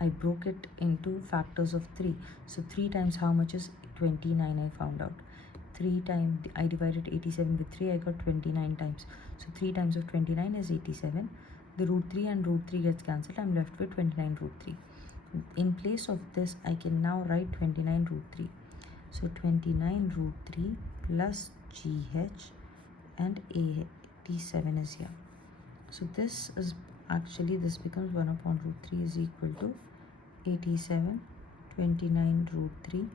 I broke it into factors of 3. So 3 times how much is 29, I found out. 3 times, I divided 87 with 3, I got 29 times. So 3 times of 29 is 87. The root 3 and root 3 gets cancelled. I'm left with 29 root 3. In place of this, I can now write 29 root 3. So 29 root 3 plus GH and 87 is here. So this is actually, this becomes 1 upon root 3 is equal to 87, 29 root 3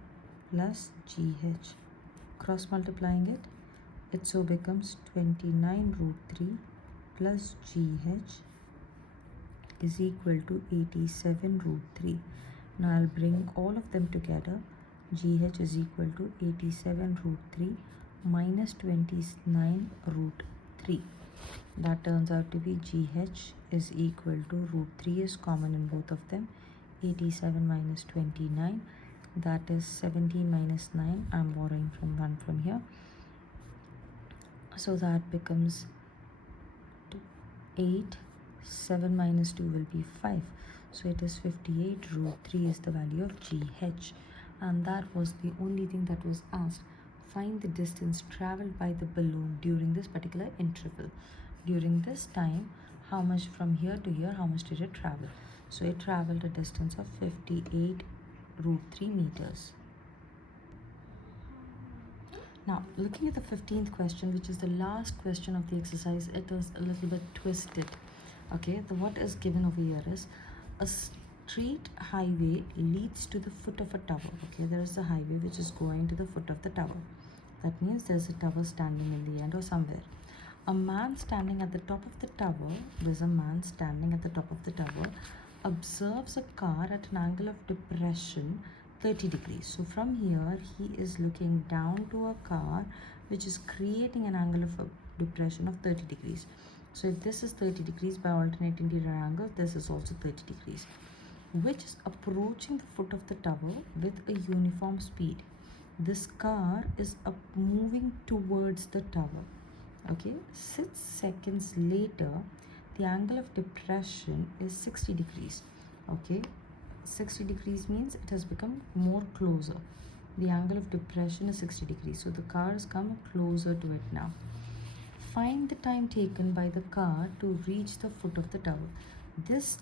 plus GH. Cross multiplying it, it so becomes 29 root 3 plus GH is equal to 87 root 3. Now I'll bring all of them together. GH is equal to 87 root 3 minus 29 root 3. That turns out to be GH is equal to root 3 is common in both of them. 87 minus 29, that is 17 minus 9. I'm borrowing from 1 from here. So that becomes 8. 7 minus 2 will be 5. So it is 58 root 3 is the value of GH. And that was the only thing that was asked. Find the distance traveled by the balloon during this particular interval. During this time, how much from here to here, how much did it travel? So it traveled a distance of 58 root 3 meters. Now, looking at the 15th question, which is the last question of the exercise, it is a little bit twisted. Okay, what is given over here is a straight highway leads to the foot of a tower. Okay, there is a highway which is going to the foot of the tower. That means there's a tower standing in the end or somewhere. A man standing at the top of the tower, there's a man standing at the top of the tower, observes a car at an angle of depression 30 degrees. So from here, he is looking down to a car which is creating an angle of depression of 30 degrees. So if this is 30 degrees by alternate interior angles, this is also 30 degrees, which is approaching the foot of the tower with a uniform speed. This car is moving towards the tower. Okay, 6 seconds later, the angle of depression is 60 degrees. Okay, 60 degrees means it has become more closer. The angle of depression is 60 degrees. So the car has come closer to it now. Find the time taken by the car to reach the foot of the tower. This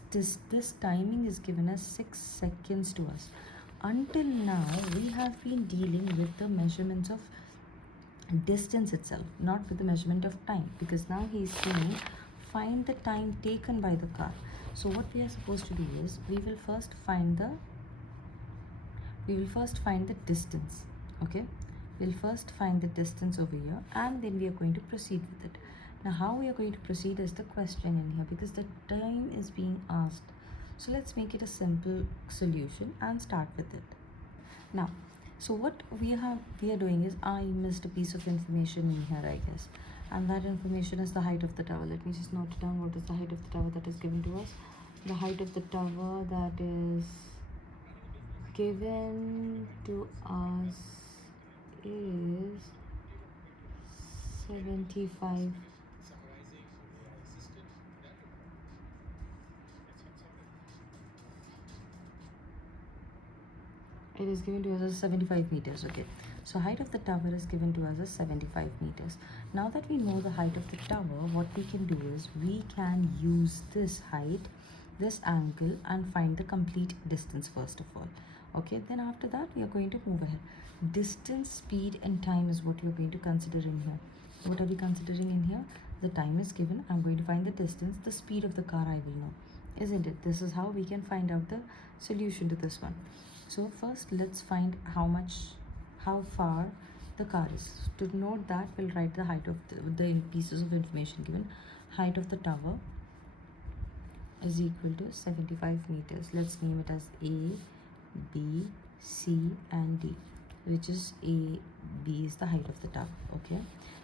timing is given as 6 seconds to us. Until now, we have been dealing with the measurements of distance itself, not with the measurement of time, because now he is saying find the time taken by the car. So what we are supposed to do is we will first find the distance. Okay, we'll first find the distance over here, and then we are going to proceed with it. Now how we are going to proceed is the question in here, because the time is being asked. So let's make it a simple solution and start with it. Now, so what we are doing is, I missed a piece of information in here, I guess, and that information is the height of the tower. Let me just note it down. What is the height of the tower that is given to us? The height of the tower that is given to us is 75. It is given to us as 75 meters. Okay, so height of the tower is given to us as 75 meters. Now that we know the height of the tower, what we can do is we can use this height, this angle, and find the complete distance first of all. Okay, then after that we are going to move ahead. Distance, speed, and time is what you're going to consider in here. What are we considering in here? The time is given. I'm going to find the distance. The speed of the car I will know, isn't it? This is how we can find out the solution to this one. So first let's find how far the car is. To note that, we'll write the height of the pieces of information given. Height of the tower is equal to 75 meters. Let's name it as A, B, C, and D, which is A, B is the height of the tower. Okay,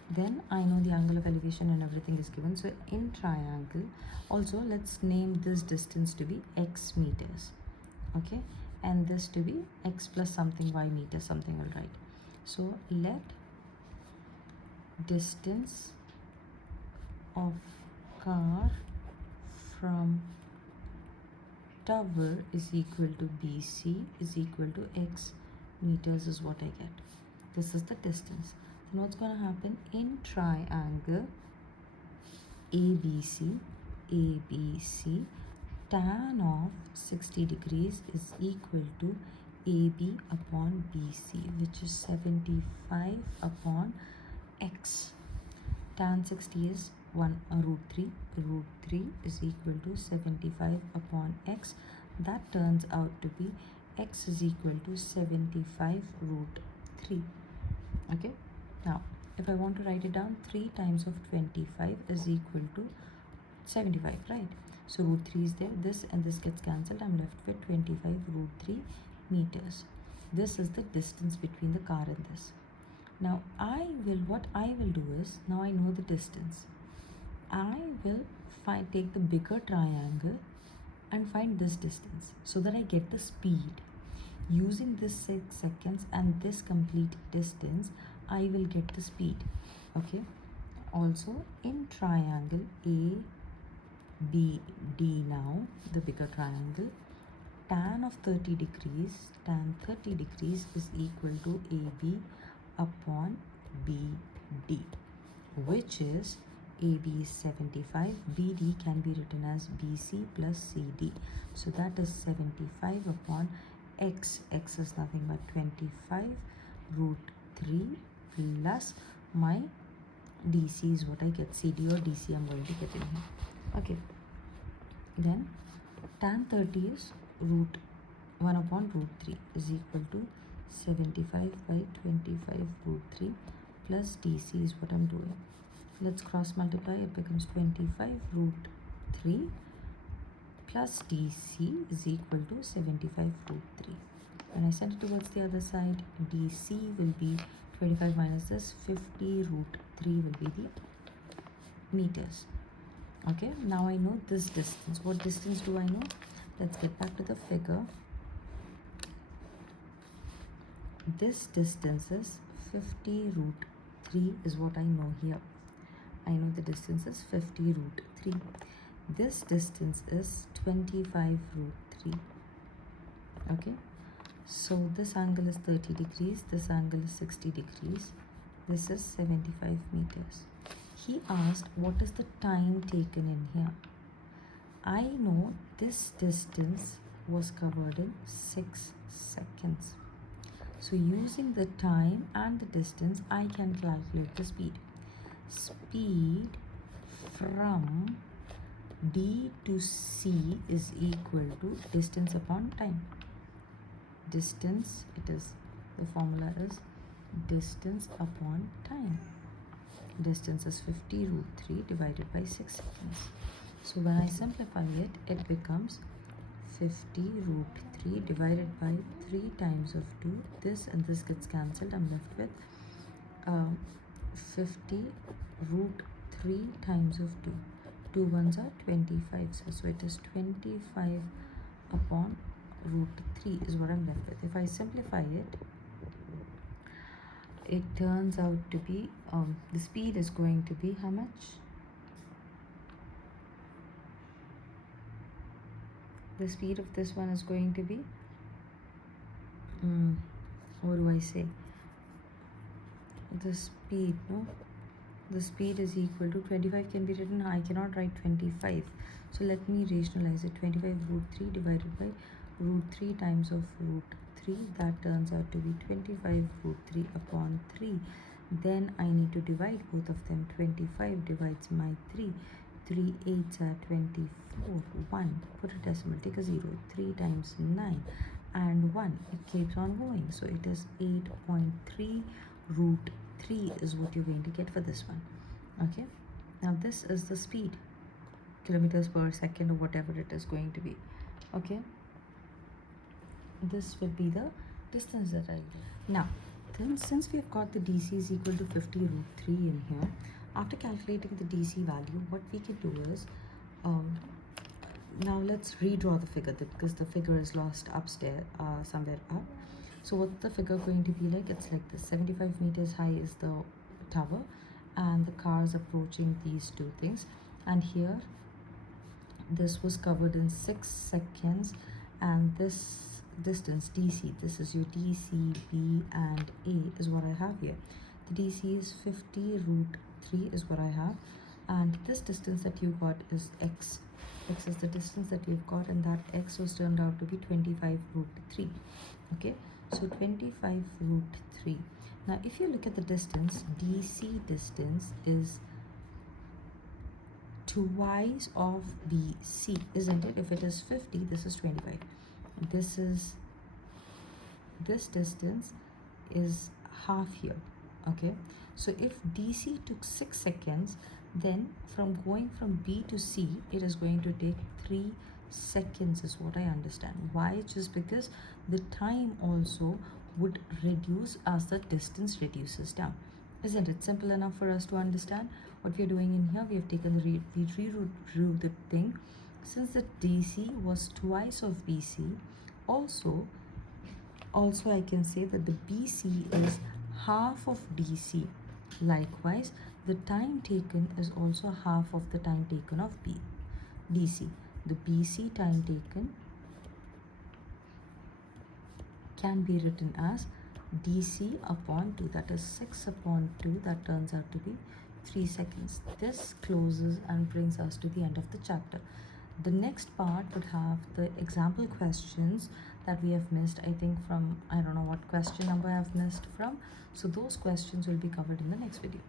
then I know the angle of elevation and everything is given. So in triangle, also let's name this distance to be x meters. Okay, and this to be x plus something y meters, something will write. So let distance of car from tower is equal to BC is equal to x meters is what I get. This is the distance. Then what's going to happen in triangle ABC, tan of 60 degrees is equal to AB upon BC, which is 75 upon x. Tan 60 is root 3. Root 3 is equal to 75 upon x. That turns out to be x is equal to 75 root 3. Okay, now if I want to write it down, 3 times of 25 is equal to 75, right? So root 3 is there, this and this gets cancelled. I'm left with 25 root 3 meters. This is the distance between the car and this. Now what I will do is, now I know the distance, I will take the bigger triangle and find this distance so that I get the speed. Using this 6 seconds and this complete distance, I will get the speed. Okay, also in triangle ABD, now the bigger triangle, tan 30 degrees is equal to AB upon BD, which is AB is 75. BD can be written as BC plus CD. So that is 75 upon X. X is nothing but 25 root 3 plus my DC is what I get. CD or DC I'm going to get in here. Okay. Then tan 30 is root 1 upon root 3 is equal to 75 by 25 root 3 plus DC is what I'm doing. Let's cross multiply. It becomes 25 root 3 plus DC is equal to 75 root 3. When I send it towards the other side, DC will be 25 minus this, 50 root 3 will be the meters. Okay, now I know this distance. What distance do I know? Let's get back to the figure. This distance is 50 root 3 is what I know here. I know the distance is 50 root 3. This distance is 25 root 3. Okay, so this angle is 30 degrees, this angle is 60 degrees, this is 75 meters. He asked what is the time taken in here. I know this distance was covered in 6 seconds. So using the time and the distance, I can calculate the speed. Speed from D to C is equal to distance upon time. Distance, the formula is distance upon time. Distance is 50 root 3 divided by 6 seconds. So when I simplify it, it becomes 50 root 3 divided by 3 times of 2. This and this gets cancelled. I'm left with 50 root 3 times of 2. 2 ones are 25. So it is 25 upon root 3 is what I'm left with. If I simplify it, it turns out to be, the speed is going to be how much? The speed of this one is going to be, what do I say? The speed, no? The speed is equal to 25 can be written, I cannot write 25. So let me rationalize it. 25 root 3 divided by root 3 times of root 3. That turns out to be 25 root 3 upon 3. Then I need to divide both of them. 25 divides my 3. 3 8s are 24. 1. Put a decimal. Take a 0. 3 times 9 and 1. It keeps on going. So it is 8.3 root 3 is what you're going to get for this one. Okay. Now this is the speed. Kilometers per second or whatever it is going to be. Okay. This will be the distance that I get. Now, then since we have got the DC is equal to 50 root 3 in here, after calculating the DC value, what we can do is, now let's redraw the figure because the figure is lost upstairs, somewhere up. So what's the figure going to be like? It's like this. 75 meters high is the tower and the cars approaching these two things. And here, this was covered in 6 seconds and this distance DC, this is your DC, B and A is what I have here. The DC is 50 root 3 is what I have, and this distance that you got is X. X is the distance that you've got, and that X was turned out to be 25 root 3. Okay, so 25 root 3. Now if you look at the distance, DC distance is twice of BC, isn't it? If it is 50, this is 25. This distance is half here. Okay, so if DC took 6 seconds, then from going from B to C, it is going to take 3 seconds is what I understand. Why? Just because the time also would reduce as the distance reduces down. Isn't it simple enough for us to understand what we're doing in here? We have taken the we rewrote the thing. Since the DC was twice of BC, also I can say that the BC is half of DC. Likewise, the time taken is also half of the time taken of DC. The BC time taken can be written as DC upon 2. That is 6 upon 2. That turns out to be 3 seconds. This closes and brings us to the end of the chapter. The next part would have the example questions that we have missed. I think from, I don't know what question number I've missed from. So those questions will be covered in the next video.